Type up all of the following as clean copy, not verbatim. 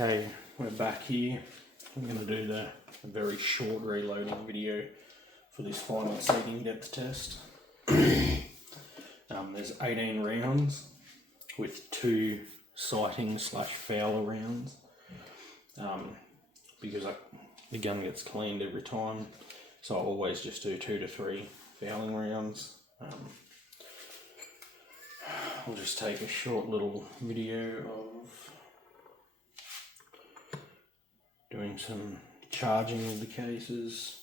Okay, we're back here. I'm going to do a very short reloading video for this final seating depth test. There's 18 rounds with 2 sighting / fowler rounds because the gun gets cleaned every time, so I always just do 2 to 3 fouling rounds. I'll just take a short little video of doing some charging of the cases.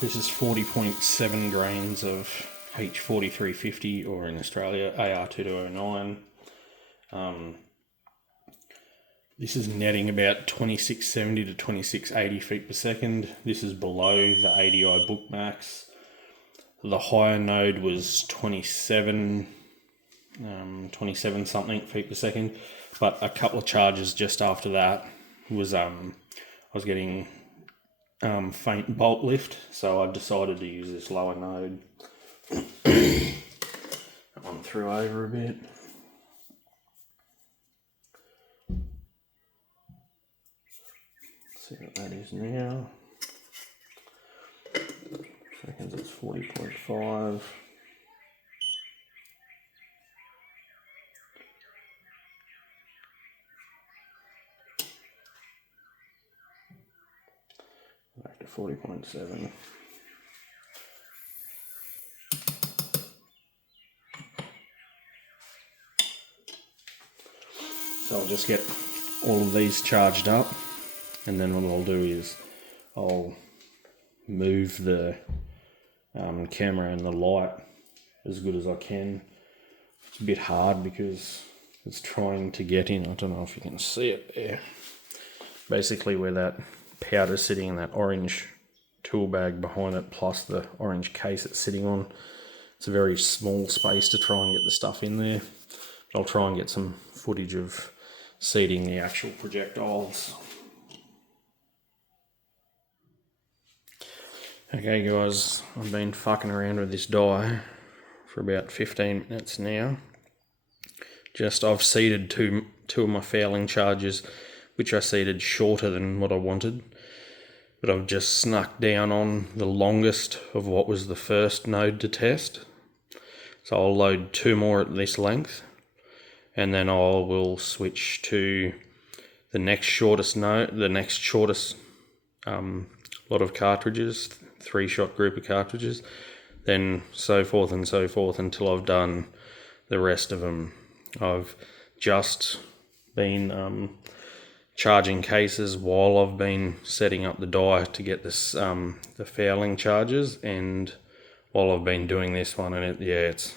This is 40.7 grains of H4350, or in Australia AR2209. This is netting about 2670 to 2680 feet per second. This is below the ADI book max. The higher node was 27 something feet per second, but a couple of charges just after that was I was getting faint bolt lift, so I decided to use this lower node. That one threw over a bit. Let's see what that is now. Seconds, it's 40.5. Back to 40.7. So I'll just get all of these charged up, and then what I'll do is I'll move the camera and the light as good as I can. It's a bit hard because it's trying to get in. I don't know if you can see it there. Basically where that powder's sitting in that orange tool bag behind it, plus the orange case it's sitting on. It's a very small space to try and get the stuff in there. But I'll try and get some footage of seating the actual projectiles. Okay guys, I've been fucking around with this die for about 15 minutes now. I've seated two of my fouling charges, which I seated shorter than what I wanted, but I've just snuck down on the longest of what was the first node to test. So I'll load 2 more at this length, and then I will switch to the next shortest node, the next shortest lot of cartridges, 3-shot group of cartridges, then so forth and so forth until I've done the rest of them. I've just been charging cases while I've been setting up the die to get this the fouling charges, and while I've been doing this one, and it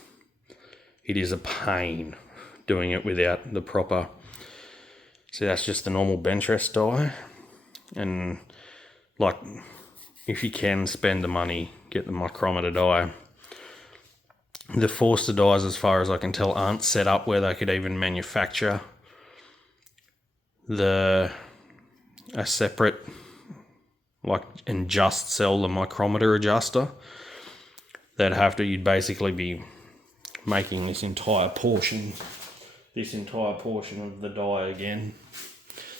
is a pain doing it without the proper. See, that's just the normal bench rest die, and like, if you can spend the money, get the micrometer die. The Forster dies, as far as I can tell, aren't set up where they could even manufacture a separate, and just sell the micrometer adjuster. You'd basically be making this entire portion of the die again.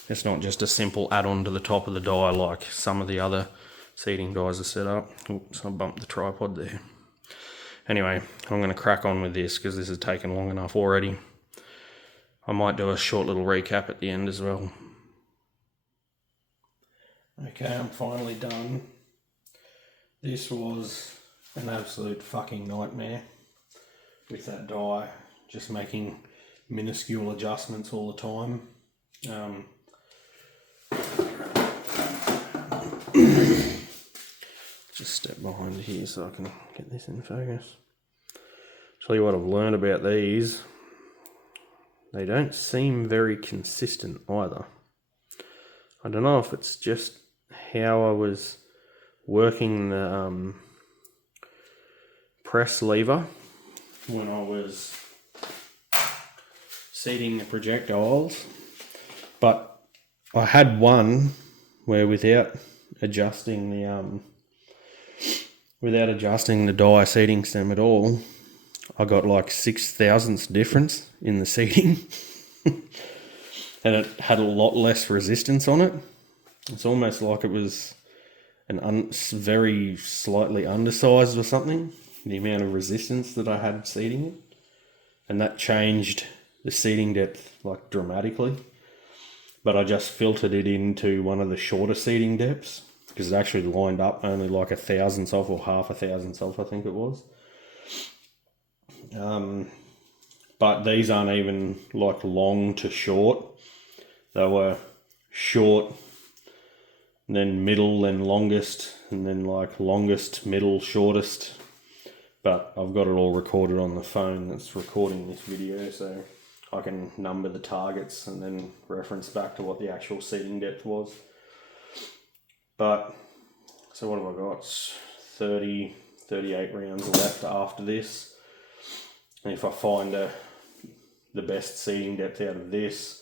It's not just a simple add-on to the top of the die like some of the other seating dies are set up. Oops, I bumped the tripod there. Anyway, I'm going to crack on with this because this has taken long enough already. I might do a short little recap at the end as well. Okay, I'm finally done. This was an absolute fucking nightmare with that die, just making minuscule adjustments all the time. Just step behind here so I can get this in focus. Tell you what I've learned about these. They don't seem very consistent either. I don't know if it's just how I was working the press lever when I was seating the projectiles, but I had one where without adjusting without adjusting the die seating stem at all, I got like 0.006 difference in the seating. And it had a lot less resistance on it. It's almost like it was very slightly undersized or something, the amount of resistance that I had seating it. And that changed the seating depth like dramatically. But I just filtered it into one of the shorter seating depths because it actually lined up only like 1,000th off or half a 1,000th off, I think it was. But these aren't even like long to short. They were short, then middle, then longest, and then like longest, middle, shortest. But I've got it all recorded on the phone that's recording this video, so I can number the targets and then reference back to what the actual seating depth was. But, so what have I got? 30, 38 rounds left after this. And if I find the best seating depth out of this,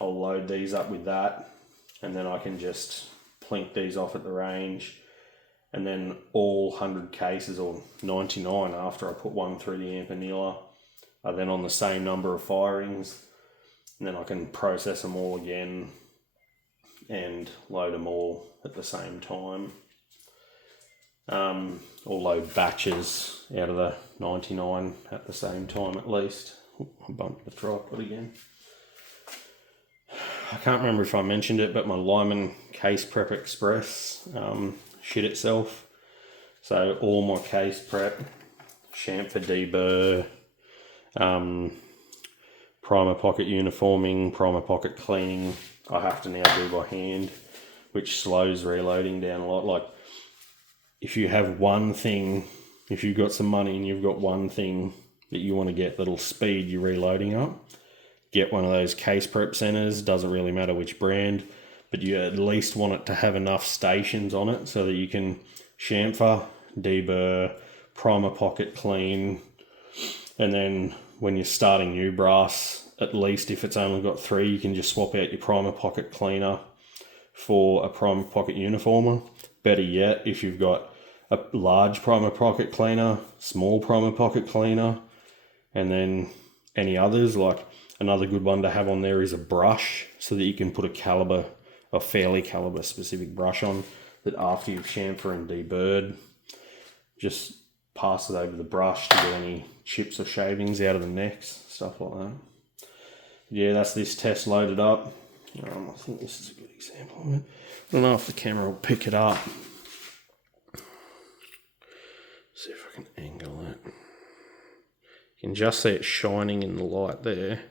I'll load these up with that, and then I can just plink these off at the range, and then all 100 cases, or 99 after I put one through the Ampanilla, are then on the same number of firings, and then I can process them all again and load them all at the same time. Or load batches out of the 99 at the same time at least. I bumped the tripod again. I can't remember if I mentioned it, but my Lyman Case Prep Express shit itself. So all my case prep, chamfer deburr, primer pocket uniforming, primer pocket cleaning, I have to now do by hand, which slows reloading down a lot. Like, if you have one thing, if you've got some money and you've got one thing that you want to get that'll speed your reloading up, get one of those case prep centers. Doesn't really matter which brand, but you at least want it to have enough stations on it so that you can chamfer, deburr, primer pocket clean, and then when you're starting new brass, at least if it's only got 3, you can just swap out your primer pocket cleaner for a primer pocket uniformer. Better yet, if you've got a large primer pocket cleaner, small primer pocket cleaner, and then any others, like another good one to have on there is a brush, so that you can put a fairly caliber specific brush on that after you've chamfered and deburred, just pass it over the brush to get any chips or shavings out of the necks, stuff like that. Yeah, that's this test loaded up. I think this is a good example of it. I don't know if the camera will pick it up. See if I can angle it. You can just see it shining in the light there.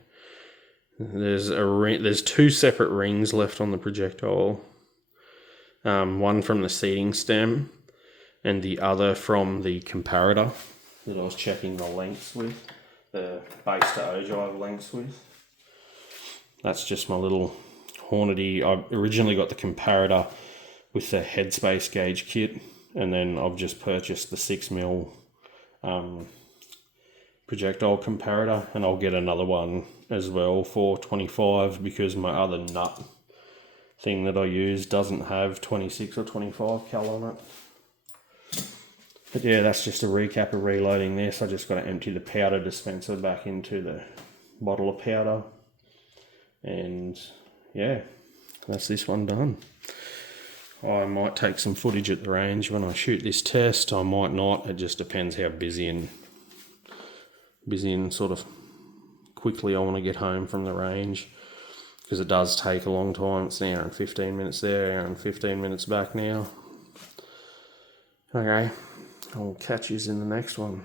There's a ring, there's 2 separate rings left on the projectile. One from the seating stem and the other from the comparator that I was checking the lengths with, the base to ogive lengths with. That's just my little Hornady. I originally got the comparator with the headspace gauge kit, and then I've just purchased the 6mm projectile comparator, and I'll get another one as well for 25 because my other nut thing that I use doesn't have 26 or 25 cal on it. But yeah, that's just a recap of reloading this. I just got to empty the powder dispenser back into the bottle of powder, and yeah, that's this one done. I might take some footage at the range when I shoot this test. I might not. It just depends how busy and sort of quickly I want to get home from the range, because it does take a long time. It's an hour and 15 minutes there, hour and 15 minutes back now. Okay, I'll catch you in the next one.